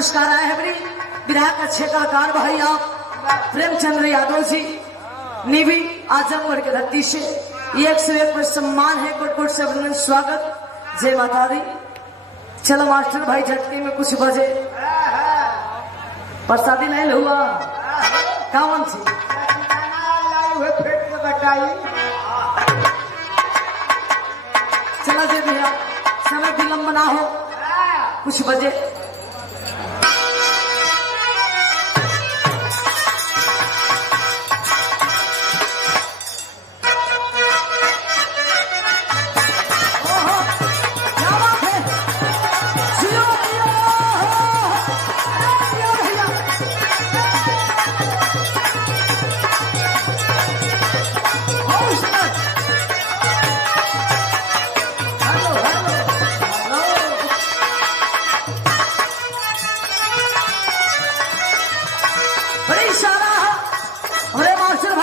पुरस्कार आए हैं बड़ी विधायक अच्छे कलाकार भाई आप प्रेमचंद्र यादव जी निवी आजमगढ़ के धरती से 101 पर सम्मान है। कोट कोट से अभिनंदन स्वागत। जय माता दी। चलो मास्टर भाई झटके में कुछ बजे प्रसादी नहीं हुआ कावन से चला दे भैया समय विलंब ना हो कुछ बजे।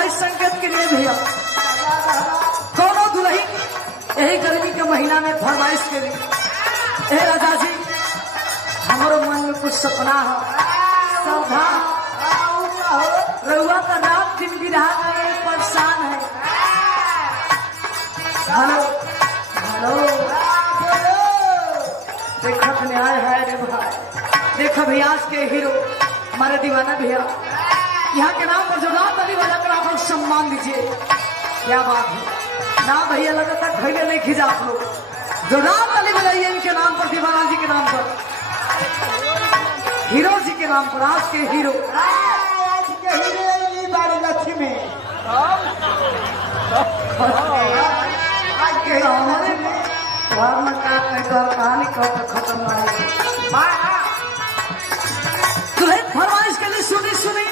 संकेत के लिए भैया दोनों दुल्ही यही गर्मी के महीना में फरमाइश के लिए राजा जी हमारे मन में कुछ सपना है सौधा रउआ का रात दिन विधा में परेशान है। हेलो हेलो देखो न्याय है रे भाई। देखो भैया आज के हीरो हमारे दीवाना भैया यहाँ के नाम पर जो रात अली वाला कर आप लोग सम्मान दीजिए। क्या बात है ना भैया लगातार भैया नहीं खींचा आप लोग जो रात अली बजाइए इनके नाम पर दीवाना जी के नाम पर हीरो जी के नाम पर आज के हीरो लक्ष्मी कहानी कब तक खत्म तुम्हें फरमाइश के लिए सुनी सुनी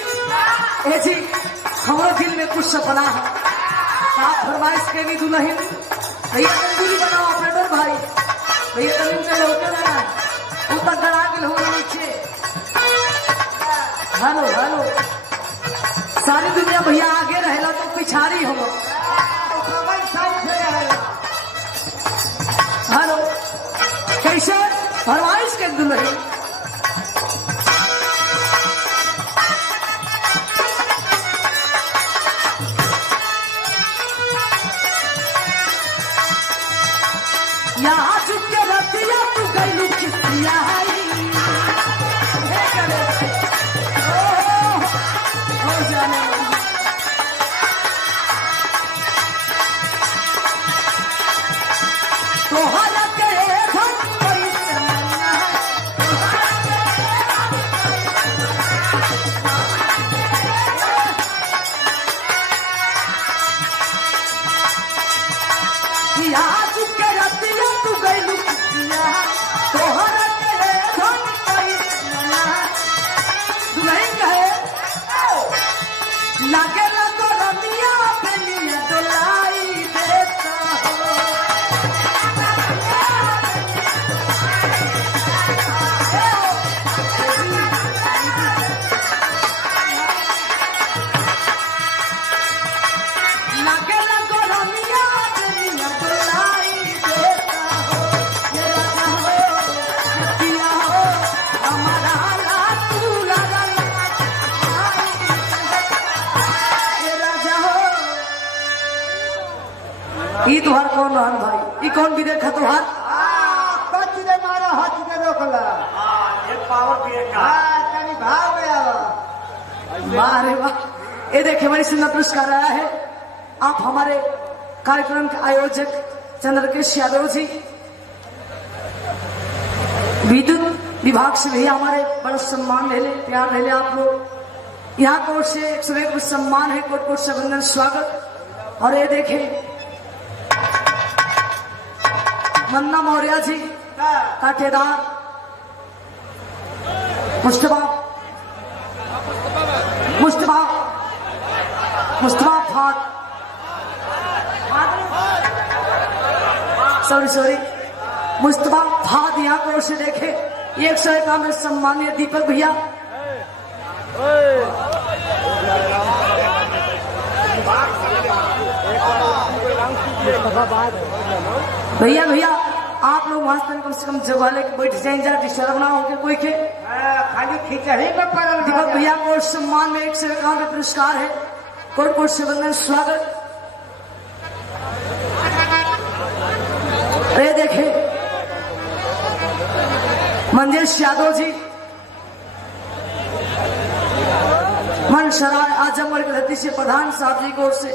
ए जी हमारे दिल में कुछ सपना है आप फरमाइश के लिए दुल्हन भैया तंदूरी बनाओ ऑपरेटर भाई भैया तंदूरी में लौटे ना ऊपर गड़ा के हो नीचे। हेलो हेलो सारी दुनिया भैया आगे रहेला तो पिछाड़ी हो। हेलो कैसे फरमाइश के दुल्हन यहाँ चुके रतिया तू गैलू किसिया जाने तोहरा के यहाँ चुके रतिया तू गैलू किसिया तोहरा के धन पैसा दुल्हन कहे लागे लगो रमिया बेलिया डोलाई देता हो। लागे लगो रमिया बेलिया डोलाई देता हो। ये राजा हो पिया हो हमारा लात तू लगा ई तुहार कौन रहन भाई ई कौन विदेश है तुहार कच दे मारा हाथ दे रोकला एक पावर ब्रेक का तनी भाव में आवा वाह रे वाह। ये देखिए बड़ी सुंदर पुरस्कार आया है। आप हमारे कार्यक्रम के आयोजक चंद्रकेश यादव जी विद्युत विभाग से भी हमारे बड़ा सम्मान ले ले प्यार ले ले आप लोग यहाँ कोर्ट से 101 सम्मान है। कोट कोट से अभिनंदन स्वागत। और ये देखें मन्ना मौर्य जी काठेदार मुस्तफा मुस्तफा मुस्तफा फाट सॉरी मुस्तफा फाद यहाँ को से देखे 101 में सम्मानित दीपक भैया भैया आप लोग वहां कम से कम जगह लेके बैठ जाए जा डिस्टर्ब ना होके कोई के खाली खिचड़ी में पड़ल दीपक भैया को सम्मान में 151 पुरस्कार है। कोट कोट से वंदन स्वागत। अरे देखे मंजेश यादव जी मन सराय आजमगढ़ के धरती से प्रधान साहब जी की ओर से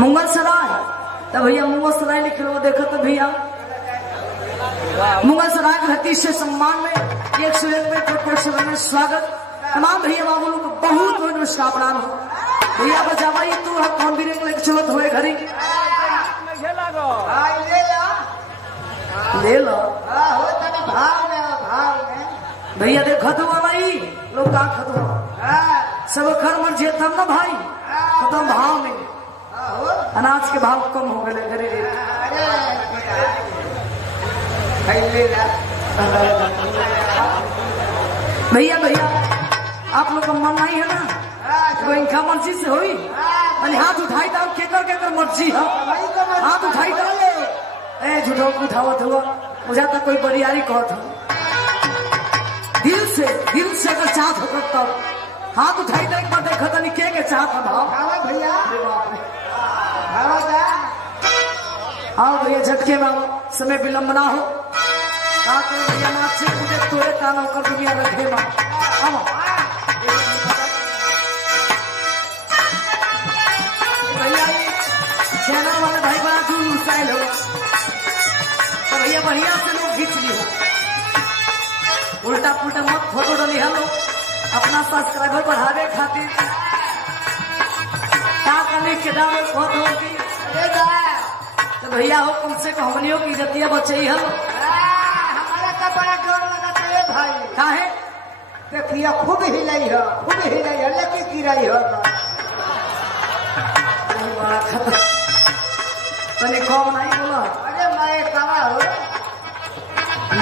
मुंगल सराय तो भैया मुंगल सराय लिख लो देखो तो भैया मुंगल सराय के धरती से सम्मान में 101 में कोट से वंदन स्वागत। तमाम भैया बाबू लोग को बहुत बहुत नमस्कार प्रणाम हो। भैया बजावाई तू कौन भी लेके चलत हुए घरी ले लो भैया देखो तो भाई लोग का खत्म सब खर मर जे तब ना भाई खत्म भाव में अनाज के भाव कम हो गए घरे भैया भैया आप लोग का मन नहीं है ना तो इनका मर्जी से हुई मैंने हाथ उठाई था केकर मर्जी है हाथ उठाई था ए झूठो उठावत हुआ मुझे तो कोई बरियारी कहत हो दिल से अगर चाहत हो तब हाथ उठाई था एक बार देखो तो के चाहत भाव भैया आओ भैया झटके में आओ समय विलंब ना हो भैया नाच से मुझे तोड़े ताना होकर दुनिया रखे माँ भैया चैनल वाले भाई बड़ा दूर स्टाइल हो तो भैया बढ़िया से लोग खींच लियो उल्टा पुल्टा मत फोटो डाली हम लोग अपना सब्सक्राइबर बढ़ावे खातिर क्या करने के दाम बहुत होगी तो भैया हो कम से कम हमनियों की इज्जतिया बचे हम हमारा का बड़ा डर लगता है भाई का है देखिए खूब हिलाई है लेकिन गिराई है बड़ा खतर तने कौन नहीं बोला अरे मैं कवा हो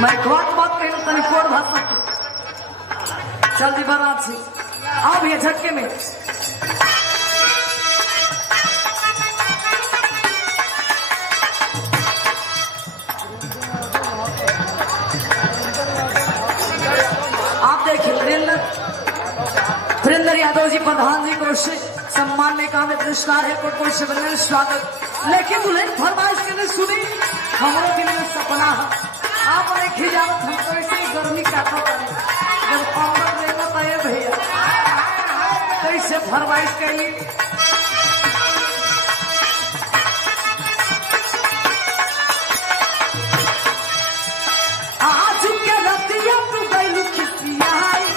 मैं कौन बात कही तने कौन भाषा चल दी बारात से आओ भैया झटके में आप देखिए वीरेंद्र यादव जी प्रधान जी को सम्मान में काम पुरस्कार है कोट कोट से बने स्वागत। लेकिन दुल्हन फरमाइश के लिए सुनी हमारे दिल में सपना है आपने खिजावत हमको ऐसे गर्मी काटा पड़े जब कमर लेना पाए भैया कैसे फरमाइश कैली आज के रतिया तू गैलू खिसियाई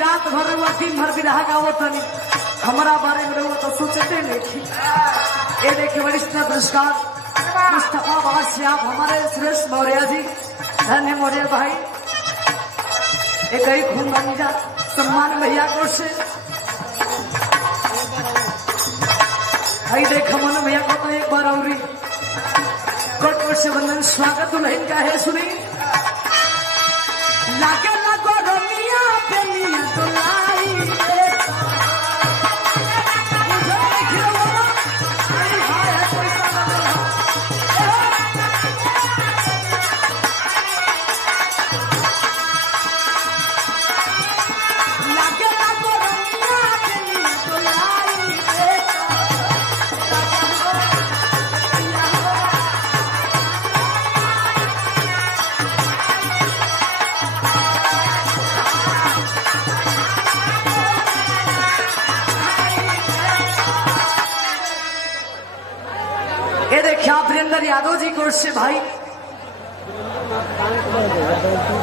रात भर रुआ दिन भर विरह गावो तनी हमारा बारे में रुआ तो सोचते नहीं ये देखिए वरिष्ठ पुरस्कार मुस्तफाबाद से आप हमारे सुरेश मौर्य जी धन्य मौर्य भाई एक ही खून बन जा सम्मान भैया को से भाई देख मन भैया को तो एक बार और कोट से वंदन स्वागत दुल्हन का है सुनी लागे लगो रमिया पे मिया तो लाई मुझे खिलवाना आई हाय पैसा देखिए आप वीरेंद्र यादव जी को से भाई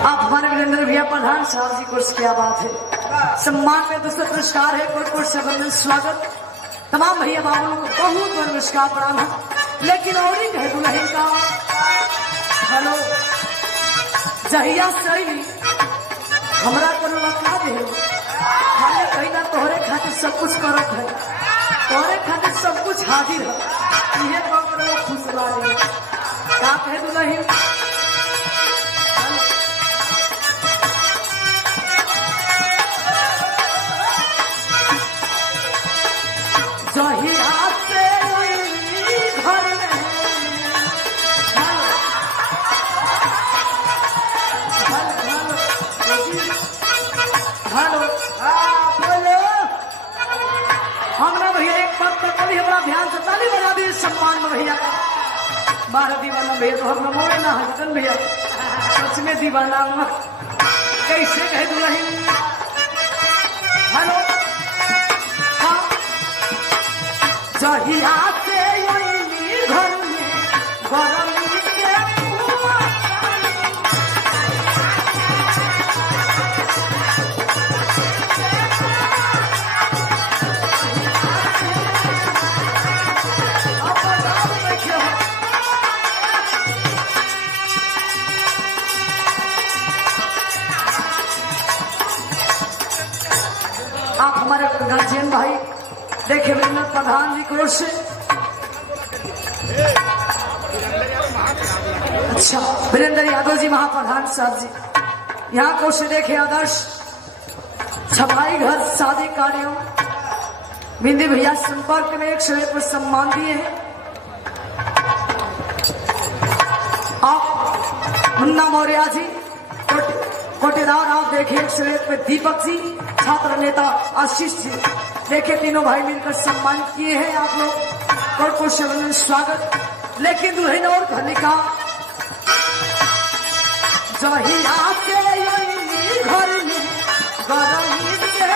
आप हमारे वीरेंद्र भैया प्रधान साहब जी को क्या बात है। सम्मान में दूसरा पुरस्कार है कोट से बंधन स्वागत तमाम भैया बाबू को बहुत बहुत नमस्कार प्रणाम है। लेकिन और ही कह दुल्हन का हेलो जहिया सही हमरा को बता दे खाली कहीं ना तोहरे खातिर सब कुछ करत है तोहरे खातिर सब कुछ हाजिर है ये खुश वाले का कहे दुल्हन जहिया से घर में हेलो बोलो हमरा भैया एक बात पर कभी हमारा ध्यान से ताली बजा दी सम्मान में भैया बारह दीवाना भैया तो हम मोड़े ना हजन भैया सच में दीवाना कैसे कहे दुल्हन हेलो हाँ जहिया से घर में गरमी से आप हमारे गार्जियन भाई देखे वीरेंद्र प्रधान जी की ओर से अच्छा वीरेंद्र यादव जी महाप्रधान साहब जी यहाँ को से देखे आदर्श छपाई घर शादी कार्यों बिंदी भैया संपर्क में 101 पर सम्मान दिए हैं। आप मुन्ना मौर्य जी कोटेदार आप देखे 101 पे दीपक जी छात्र नेता आशीष जी देखे तीनों भाई मिलकर सम्मान किए हैं आप लोग को स्वागत। लेकिन दुल्हन और घनिका जहिया के घर में गरमी से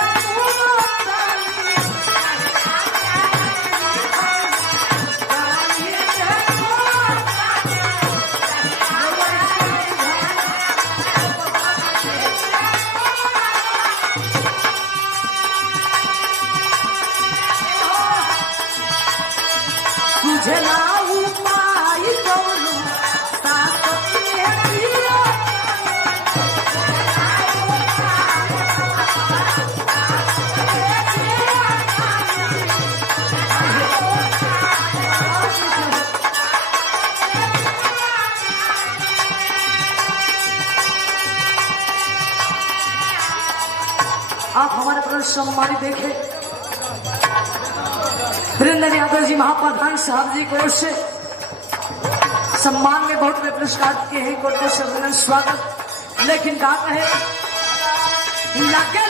तुझे ना उपाय कौनो ताकत में दिया आप हमारे प्रति सम्मान देखे वीरेंद्र यादव जी महाप्रधान साहब जी को से सम्मान में बहुत में पुरस्कार किए हैं कोट को स्वागत। लेकिन कहा है लगे